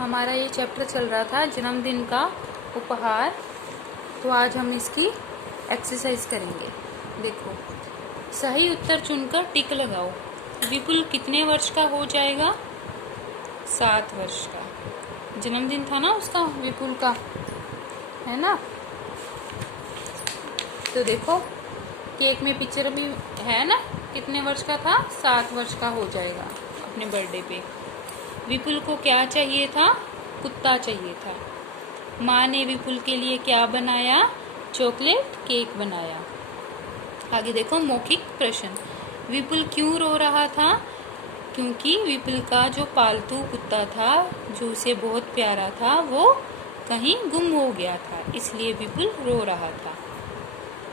हमारा ये चैप्टर चल रहा था जन्मदिन का उपहार। तो आज हम इसकी एक्सरसाइज करेंगे। देखो, सही उत्तर चुनकर टिक लगाओ। विपुल कितने वर्ष का हो जाएगा? 7 वर्ष का। जन्मदिन था ना उसका, विपुल का, है ना। तो देखो, केक में पिक्चर भी है ना, कितने वर्ष का था? 7 वर्ष का हो जाएगा अपने बर्थडे पे। विपुल को क्या चाहिए था? कुत्ता चाहिए था। माँ ने विपुल के लिए क्या बनाया? चॉकलेट केक बनाया। आगे देखो, मौखिक प्रश्न। विपुल क्यों रो रहा था? क्योंकि विपुल का जो पालतू कुत्ता था, जो उसे बहुत प्यारा था, वो कहीं गुम हो गया था, इसलिए विपुल रो रहा था।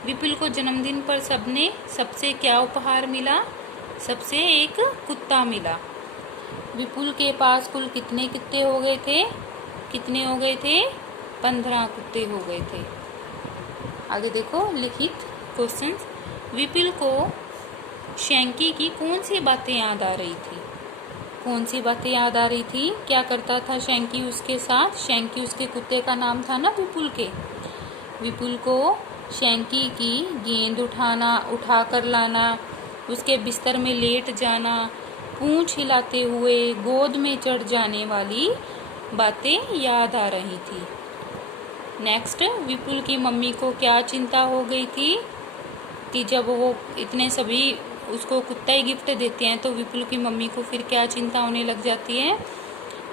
विपुल को जन्मदिन पर सबसे क्या उपहार मिला? सबसे एक कुत्ता मिला। विपुल के पास कुल कितने कुत्ते हो गए थे? कितने हो गए थे? 15 कुत्ते हो गए थे। आगे देखो, लिखित क्वेश्चंस। विपुल को शैंकी की कौन सी बातें याद आ रही थी? कौन सी बातें याद आ रही थी? क्या करता था शैंकी उसके साथ? शैंकी उसके कुत्ते का नाम था ना विपुल के। विपुल को शैंकी की गेंद उठा कर लाना, उसके बिस्तर में लेट जाना, पूंछ हिलाते हुए गोद में चढ़ जाने वाली बातें याद आ रही थी। नेक्स्ट, विपुल की मम्मी को क्या चिंता हो गई थी कि जब वो इतने सभी उसको कुत्ता ही गिफ्ट देते हैं, तो विपुल की मम्मी को फिर क्या चिंता होने लग जाती है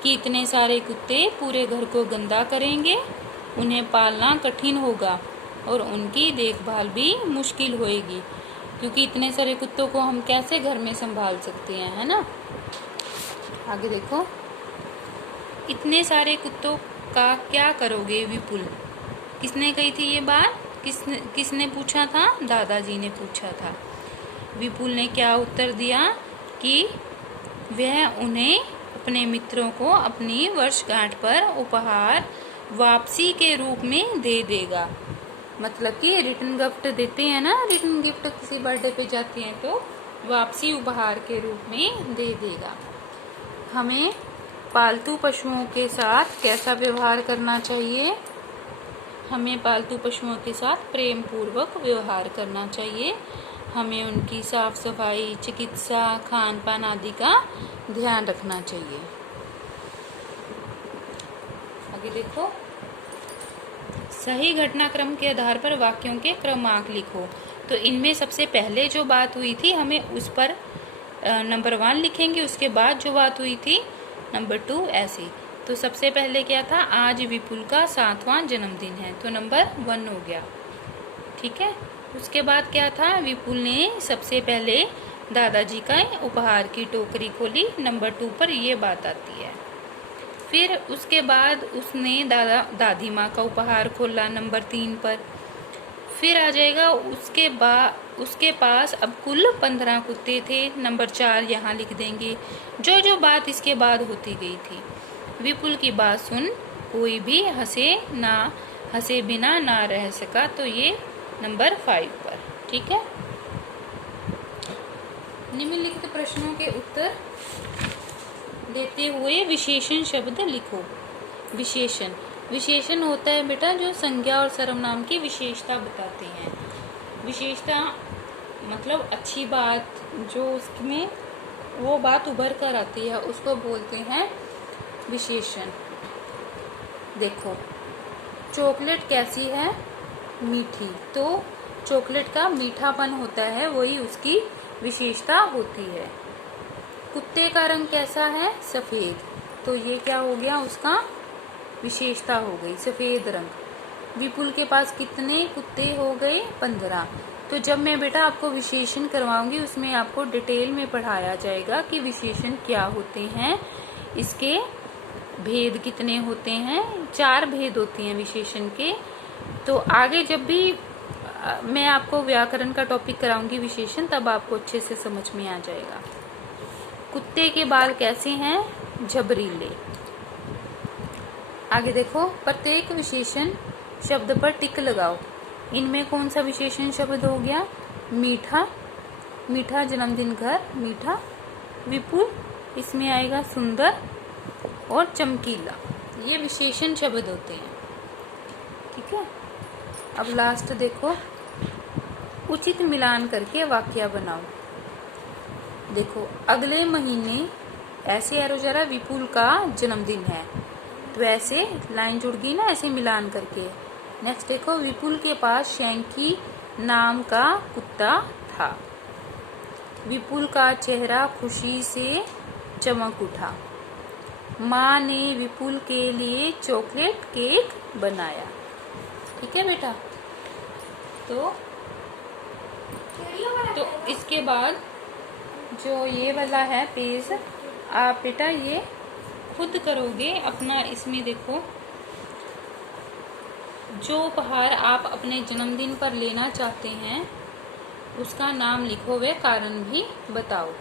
कि इतने सारे कुत्ते पूरे घर को गंदा करेंगे, उन्हें पालना कठिन होगा और उनकी देखभाल भी मुश्किल होएगी, क्योंकि इतने सारे कुत्तों को हम कैसे घर में संभाल सकते हैं, है ना। आगे देखो, इतने सारे कुत्तों का क्या करोगे विपुल? किसने कही थी ये बात? किसने पूछा था? दादाजी ने पूछा था। विपुल ने क्या उत्तर दिया कि वह उन्हें अपने मित्रों को अपनी वर्षगांठ पर उपहार वापसी के रूप में दे देगा। मतलब कि रिटर्न गिफ्ट देते हैं ना, रिटर्न गिफ्ट किसी बर्थडे पे जाती हैं तो वापसी उपहार के रूप में दे देगा। हमें पालतू पशुओं के साथ कैसा व्यवहार करना चाहिए? हमें पालतू पशुओं के साथ प्रेम पूर्वक व्यवहार करना चाहिए। हमें उनकी साफ सफाई, चिकित्सा, खान पान आदि का ध्यान रखना चाहिए। आगे देखो, सही घटनाक्रम के आधार पर वाक्यों के क्रमांक लिखो। तो इनमें सबसे पहले जो बात हुई थी, हमें उस पर नंबर 1 लिखेंगे, उसके बाद जो बात हुई थी नंबर 2, ऐसे। तो सबसे पहले क्या था? आज विपुल का 7वां जन्मदिन है, तो नंबर 1 हो गया, ठीक है। उसके बाद क्या था? विपुल ने सबसे पहले दादाजी का उपहार की टोकरी खोली, नंबर 2 पर ये बात आती है। फिर उसके बाद उसने दादी माँ का उपहार खोला, नंबर 3 पर। फिर आ जाएगा उसके पास अब कुल 15 कुत्ते थे, नंबर 4 यहाँ लिख देंगे। जो बात इसके बाद होती गई थी। विपुल की बात सुन कोई भी हंसे बिना ना रह सका, तो ये नंबर 5 पर, ठीक है। निम्नलिखित प्रश्नों के उत्तर देते हुए विशेषण शब्द लिखो। विशेषण होता है बेटा जो संज्ञा और सर्वनाम की विशेषता बताते हैं। विशेषता मतलब अच्छी बात, जो उसमें वो बात उभर कर आती है, उसको बोलते हैं विशेषण। देखो, चॉकलेट कैसी है? मीठी। तो चॉकलेट का मीठापन होता है, वही उसकी विशेषता होती है। कुत्ते का रंग कैसा है? सफेद। तो ये क्या हो गया? उसका विशेषता हो गई, सफेद रंग। विपुल के पास कितने कुत्ते हो गए? 15। तो जब मैं बेटा आपको विशेषण करवाऊंगी, उसमें आपको डिटेल में पढ़ाया जाएगा कि विशेषण क्या होते हैं, इसके भेद कितने होते हैं। 4 भेद होते हैं विशेषण के। तो आगे जब भी मैं आपको व्याकरण का टॉपिक कराऊंगी विशेषण, तब आपको अच्छे से समझ में आ जाएगा। कुत्ते के बाल कैसे हैं? झबरीले। आगे देखो, प्रत्येक विशेषण शब्द पर टिक लगाओ। इनमें कौन सा विशेषण शब्द हो गया? मीठा। मीठा जन्मदिन घर, मीठा। विपुल, इसमें आएगा सुंदर। और चमकीला, ये विशेषण शब्द होते हैं। ठीक है, अब लास्ट देखो, उचित मिलान करके वाक्य बनाओ। देखो, अगले महीने ऐसे एरो जरा विपुल का जन्मदिन है, तो ऐसे लाइन जुड़ गई ना, ऐसे मिलान करके। नेक्स्ट देखो, विपुल के पास शैंकी नाम का कुत्ता था। विपुल का चेहरा खुशी से चमक उठा। माँ ने विपुल के लिए चॉकलेट केक बनाया। ठीक है बेटा, तो इसके बाद जो ये वाला है पेज, आप बेटा ये खुद करोगे अपना। इसमें देखो, जो उपहार आप अपने जन्मदिन पर लेना चाहते हैं उसका नाम लिखो, वे कारण भी बताओ।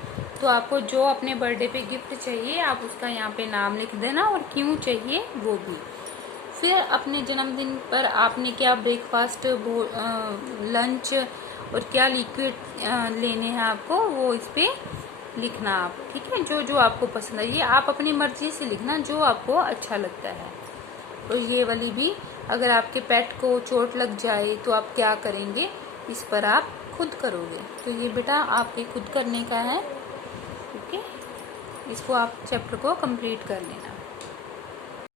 तो आपको जो अपने बर्थडे पे गिफ्ट चाहिए आप उसका यहाँ पे नाम लिख देना और क्यों चाहिए वो भी। फिर अपने जन्मदिन पर आपने क्या ब्रेकफास्ट, लंच और क्या लिक्विड लेने हैं आपको, वो इस पे लिखना आप। ठीक है, जो जो आपको पसंद है, ये आप अपनी मर्जी से लिखना जो आपको अच्छा लगता है। और ये वाली भी, अगर आपके पेट को चोट लग जाए तो आप क्या करेंगे, इस पर आप खुद करोगे। तो ये बेटा आपके खुद करने का है। ओके, इसको आप चैप्टर को कंप्लीट कर लेना।